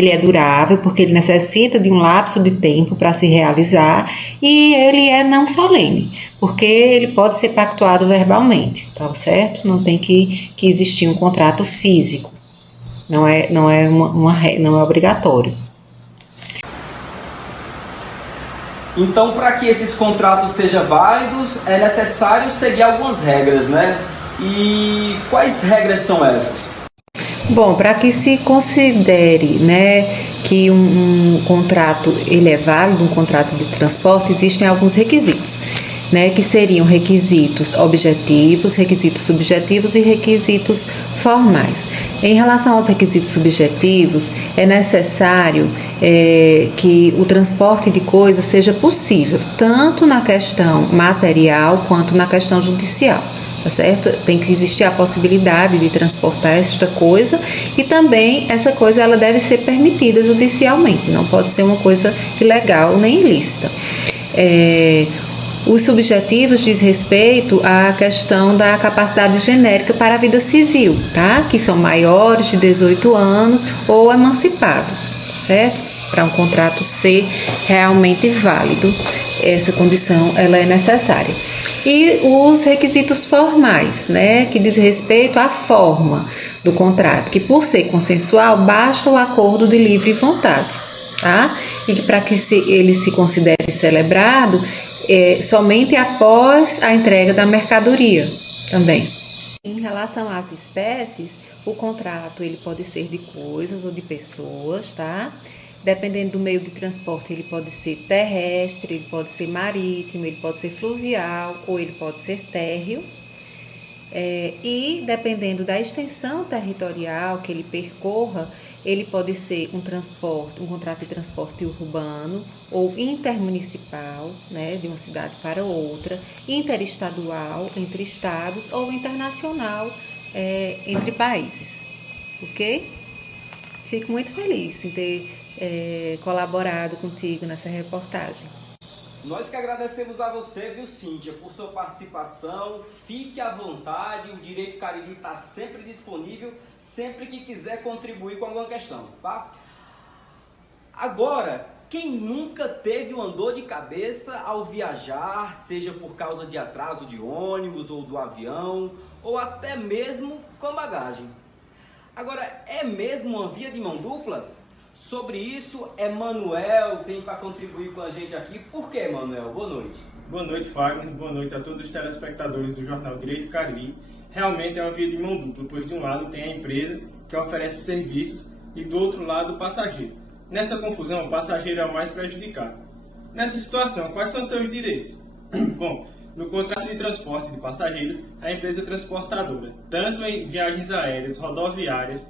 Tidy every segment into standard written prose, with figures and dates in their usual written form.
Ele é durável porque ele necessita de um lapso de tempo para se realizar e ele é não solene, porque ele pode ser pactuado verbalmente, tá certo? Não tem que existir um contrato físico, não é obrigatório. Então, para que esses contratos sejam válidos, é necessário seguir algumas regras, né? E quais regras são essas? Bom, para que se considere, né, que um contrato ele é válido, um contrato de transporte, existem alguns requisitos, né, que seriam requisitos objetivos, requisitos subjetivos e requisitos formais. Em relação aos requisitos subjetivos, é necessário que o transporte de coisas seja possível, tanto na questão material quanto na questão judicial. Tá certo? Tem que existir a possibilidade de transportar esta coisa e também essa coisa ela deve ser permitida judicialmente, não pode ser uma coisa ilegal nem ilícita. Os subjetivos diz respeito à questão da capacidade genérica para a vida civil, tá? Que são maiores de 18 anos ou emancipados, certo? Para um contrato ser realmente válido, essa condição ela é necessária. E os requisitos formais, né, que diz respeito à forma do contrato, que por ser consensual, basta o acordo de livre vontade, tá? E que para que ele se considere celebrado, somente após a entrega da mercadoria também. Em relação às espécies, o contrato ele pode ser de coisas ou de pessoas, tá? Dependendo do meio de transporte, ele pode ser terrestre, ele pode ser marítimo, ele pode ser fluvial ou ele pode ser térreo. E dependendo da extensão territorial que ele percorra, ele pode ser um contrato de transporte urbano ou intermunicipal, né, de uma cidade para outra, interestadual, entre estados ou internacional, entre países. Ok? Fico muito feliz em ter colaborado contigo nessa reportagem. Nós que agradecemos a você, viu, Cíntia, por sua participação. Fique à vontade, o Direito Cariri está sempre disponível, sempre que quiser contribuir com alguma questão, tá? Agora, quem nunca teve uma dor de cabeça ao viajar, seja por causa de atraso de ônibus ou do avião, ou até mesmo com bagagem? Agora, é mesmo uma via de mão dupla? Sobre isso, Emanuel tem para contribuir com a gente aqui. Por que, Emanuel? Boa noite. Boa noite, Fagner. Boa noite a todos os telespectadores do Jornal Direito Cariri. Realmente é uma via de mão dupla, pois de um lado tem a empresa que oferece os serviços e do outro lado o passageiro. Nessa confusão, o passageiro é o mais prejudicado. Nessa situação, quais são seus direitos? Bom, no contrato de transporte de passageiros, a empresa transportadora, tanto em viagens aéreas, rodoviárias,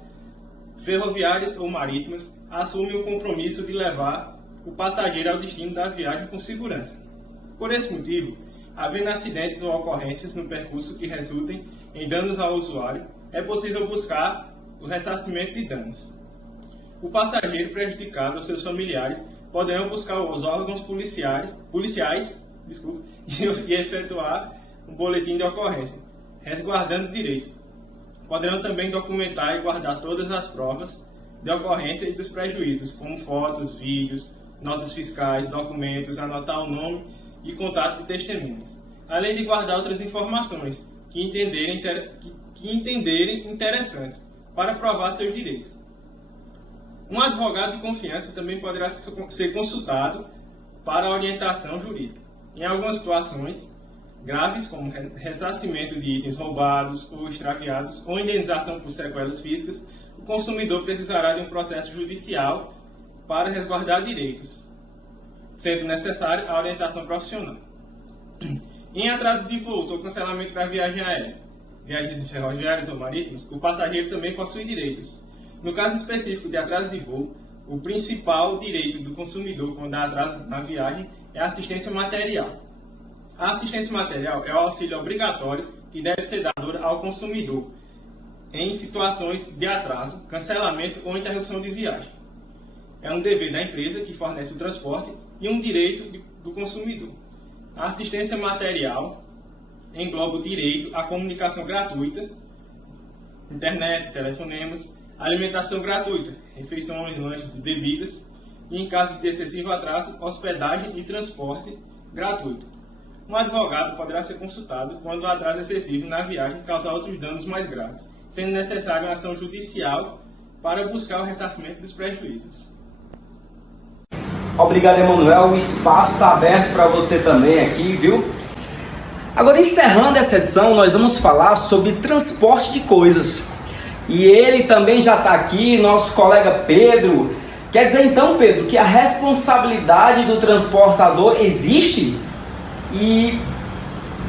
ferroviárias ou marítimas, assume o compromisso de levar o passageiro ao destino da viagem com segurança. Por esse motivo, havendo acidentes ou ocorrências no percurso que resultem em danos ao usuário, é possível buscar o ressarcimento de danos. O passageiro prejudicado ou seus familiares poderão buscar os órgãos policiais e efetuar um boletim de ocorrência, resguardando direitos. Poderão também documentar e guardar todas as provas de ocorrência e dos prejuízos, como fotos, vídeos, notas fiscais, documentos, anotar o nome e contato de testemunhas, além de guardar outras informações que entenderem interessantes para provar seus direitos. Um advogado de confiança também poderá ser consultado para orientação jurídica. Em algumas situações graves, como ressarcimento de itens roubados ou extraviados ou indenização por sequelas físicas, o consumidor precisará de um processo judicial para resguardar direitos, sendo necessária a orientação profissional. Em atraso de voos ou cancelamento da viagem aérea, viagens ferroviárias ou marítimas, o passageiro também possui direitos. No caso específico de atraso de voo, o principal direito do consumidor quando há atraso na viagem é a assistência material. A assistência material é o auxílio obrigatório que deve ser dado ao consumidor em situações de atraso, cancelamento ou interrupção de viagem. É um dever da empresa que fornece o transporte e um direito do consumidor. A assistência material engloba o direito à comunicação gratuita, internet, telefonemas, alimentação gratuita, refeições, lanches e bebidas, e em casos de excessivo atraso, hospedagem e transporte gratuito. Um advogado poderá ser consultado quando o atraso excessivo na viagem causar outros danos mais graves, sendo necessária uma ação judicial para buscar o ressarcimento dos prejuízos. Obrigado, Emanuel. O espaço está aberto para você também aqui, viu? Agora, encerrando essa edição, nós vamos falar sobre transporte de coisas. E ele também já está aqui, nosso colega Pedro. Quer dizer então, Pedro, que a responsabilidade do transportador existe? E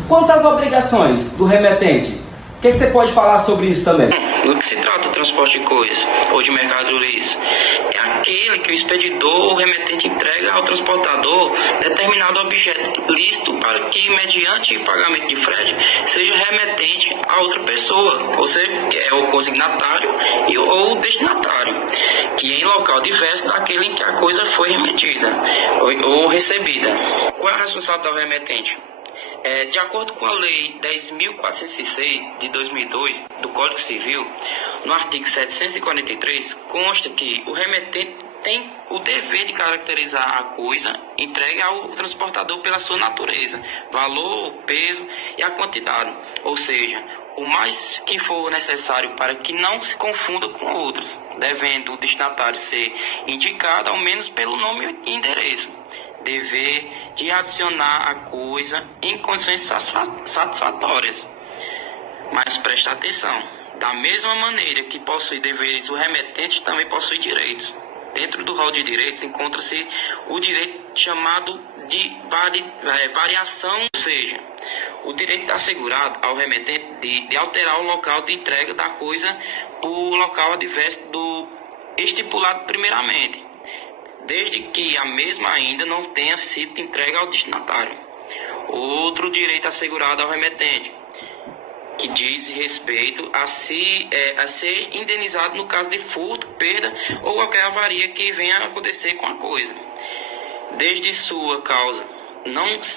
quanto às obrigações do remetente? O que você pode falar sobre isso também? No que se trata do transporte de coisas ou de mercadorias, é aquele que o expedidor ou remetente entrega ao transportador determinado objeto lícito para que, mediante pagamento de frete, seja remetente a outra pessoa, ou seja, que é o consignatário ou o destinatário, que é em local diverso daquele em que a coisa foi remetida ou recebida. Qual é a responsabilidade do remetente? De acordo com a Lei 10.406 de 2002 do Código Civil, no artigo 743, consta que o remetente tem o dever de caracterizar a coisa entregue ao transportador pela sua natureza, valor, peso e a quantidade, ou seja, o mais que for necessário para que não se confunda com outros, devendo o destinatário ser indicado ao menos pelo nome e endereço. Dever de adicionar a coisa em condições satisfatórias. Mas presta atenção, da mesma maneira que possui deveres, o remetente também possui direitos. Dentro do rol de direitos encontra-se o direito chamado de variação, ou seja, o direito assegurado ao remetente de alterar o local de entrega da coisa por local adverso do estipulado primeiramente, desde que a mesma ainda não tenha sido entregue ao destinatário. Outro direito assegurado ao remetente, que diz respeito a ser indenizado no caso de furto, perda ou qualquer avaria que venha a acontecer com a coisa, desde sua causa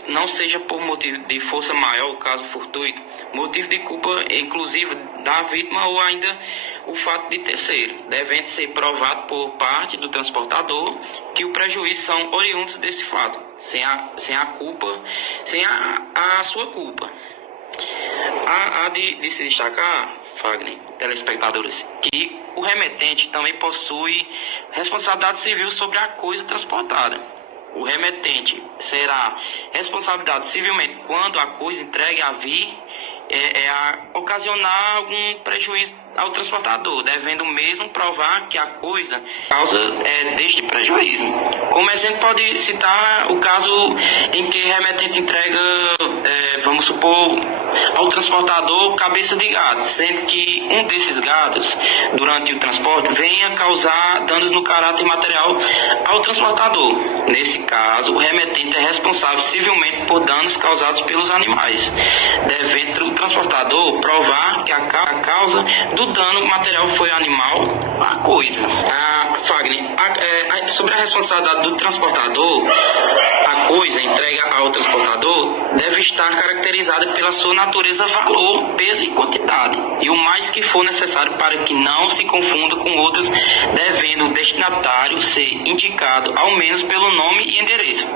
não seja por motivo de força maior, o caso fortuito, motivo de culpa inclusive da vítima ou ainda o fato de terceiro, devendo ser provado por parte do transportador que o prejuízo são oriundos desse fato, sem a sua culpa. Há de se destacar, Fagner, telespectadores, que o remetente também possui responsabilidade civil sobre a coisa transportada. O remetente será responsabilizado civilmente quando a coisa entregue a vir a ocasionar algum prejuízo ao transportador, devendo mesmo provar que a coisa causa deste prejuízo. Como exemplo, pode citar o caso em que o remetente entrega, vamos supor, ao transportador cabeças de gado, sendo que um desses gados, durante o transporte, venha causar danos no caráter material ao transportador. Nesse caso, o remetente é responsável civilmente por danos causados pelos animais, devendo o transportador provar que a causa do dano material foi animal, a coisa. Fagner, sobre a responsabilidade do transportador, a coisa entregue ao transportador deve estar caracterizada pela sua natureza, valor, peso e quantidade, e o mais que for necessário para que não se confunda com outros, devendo o destinatário ser indicado ao menos pelo nome e endereço.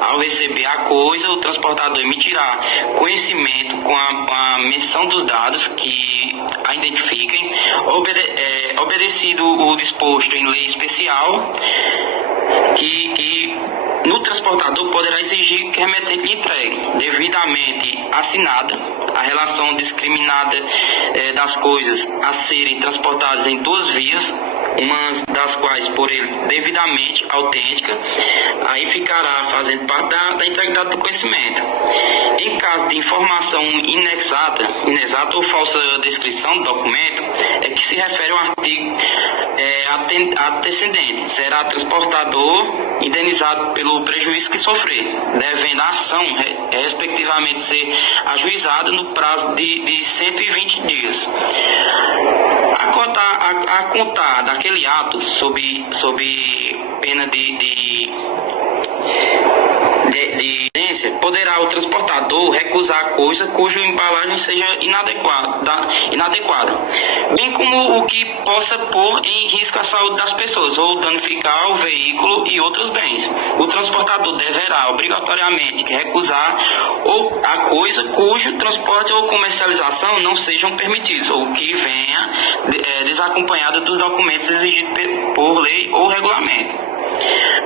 Ao receber a coisa, o transportador emitirá conhecimento com a menção dos dados que a identifiquem, obedecido o disposto em lei especial, que no transportador poderá exigir que o remetente lhe entregue, devidamente assinada, a relação discriminada das coisas a serem transportadas em duas vias, uma das quais por ele devidamente autêntica, aí ficará fazendo parte da integridade do conhecimento. Em caso de informação inexata ou falsa descrição do documento, é que se refere ao artigo antecedente, será transportador indenizado pelo prejuízo que sofrer, devendo a ação respectivamente ser ajuizada no prazo de 120 dias. A contar daquele ato sob pena de urgência, poderá o transportador recusar a coisa cuja embalagem seja inadequada, bem como o que possa pôr em risco a saúde das pessoas ou danificar o veículo e outros bens. O transportador deverá obrigatoriamente recusar a coisa cujo transporte ou comercialização não sejam permitidos ou que venha desacompanhado dos documentos exigidos por lei ou regulamento.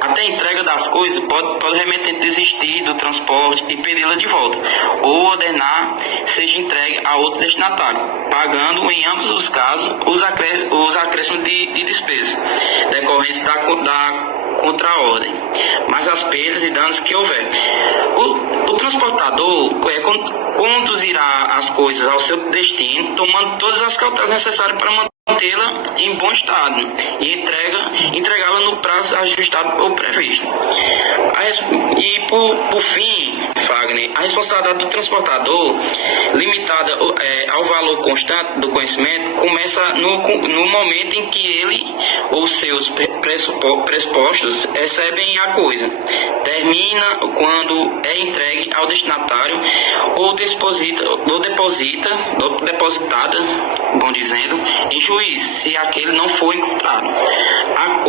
Até a entrega das coisas, pode o remetente desistir do transporte e pedi-la de volta, ou ordenar seja entregue a outro destinatário, pagando em ambos os casos os acréscimos de despesa decorrentes da contra-ordem, mais as perdas e danos que houver. O transportador conduzirá as coisas ao seu destino, tomando todas as cautelas necessárias para mantê-la em bom estado e entregá-la no prazo ajustado ou previsto. E por fim, Fagner, a responsabilidade do transportador, limitada ao valor constante do conhecimento, começa no momento em que ele ou seus pressupostos recebem a coisa, termina quando é entregue ao destinatário ou depositada, bom dizendo, em juiz, se aquele não for encontrado. A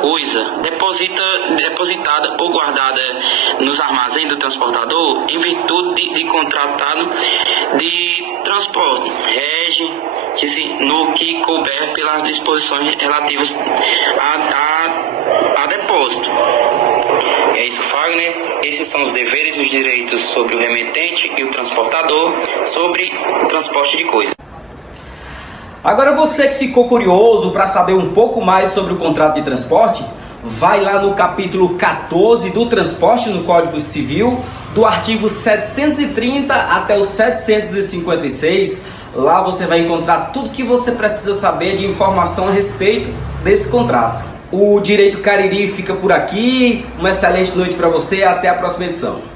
coisa depositada ou guardada nos armazéns do transportador em virtude de contratado de transporte, rege-se no que couber pelas disposições relativas a depósito. É isso, Fagner. Esses são os deveres e os direitos sobre o remetente e o transportador sobre o transporte de coisas. Agora você que ficou curioso para saber um pouco mais sobre o contrato de transporte, vai lá no capítulo 14 do transporte no Código Civil, do artigo 730 até o 756. Lá você vai encontrar tudo que você precisa saber de informação a respeito desse contrato. O Direito Cariri fica por aqui. Uma excelente noite para você e até a próxima edição.